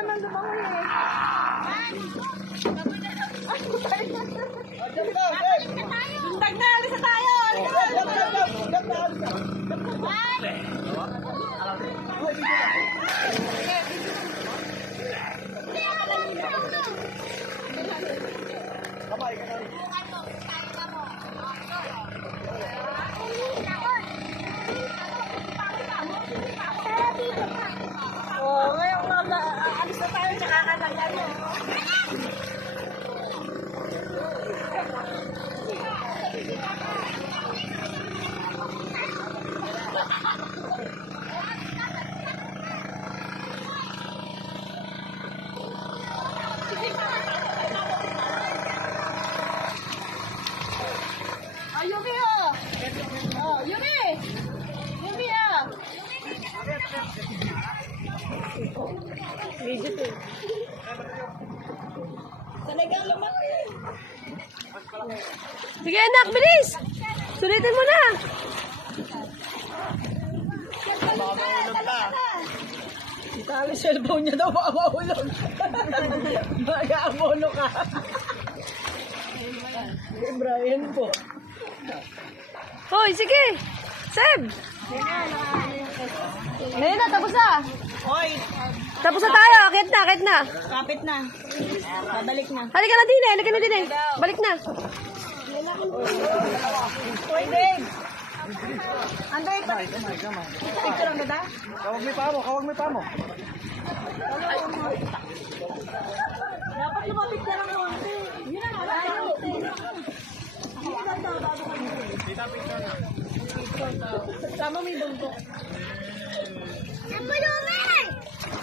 naman lumangoy eh. Bundag na, alis na tayo. Oh, ngayon alis na tayo, tsaka kakalayan mo. Oh, Yumi oh! Oh, Yumi! Yumi oh! Legit eh. Talagang lumaki. Sige anak, bilis! Sulitin mo na! Itali cellphone niya daw, baka mahulog. Mag-aamono ka. Brian po. Hoy, sige! Seb! Ngayon na, tapos na! Hoy, Tapos na tayo, akit na! kapit na. Babalik na. Halika na din eh! Balik na! Hoy, Dave. Ando ito. Picture ang ganda? Kawag may pamo. Dapat lumapit ka lang konti. Yun ang alayo. Sama mo yung bundok.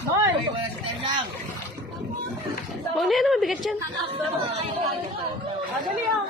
Hoy! Huwag na yan naman, bigat yan. Adali ah.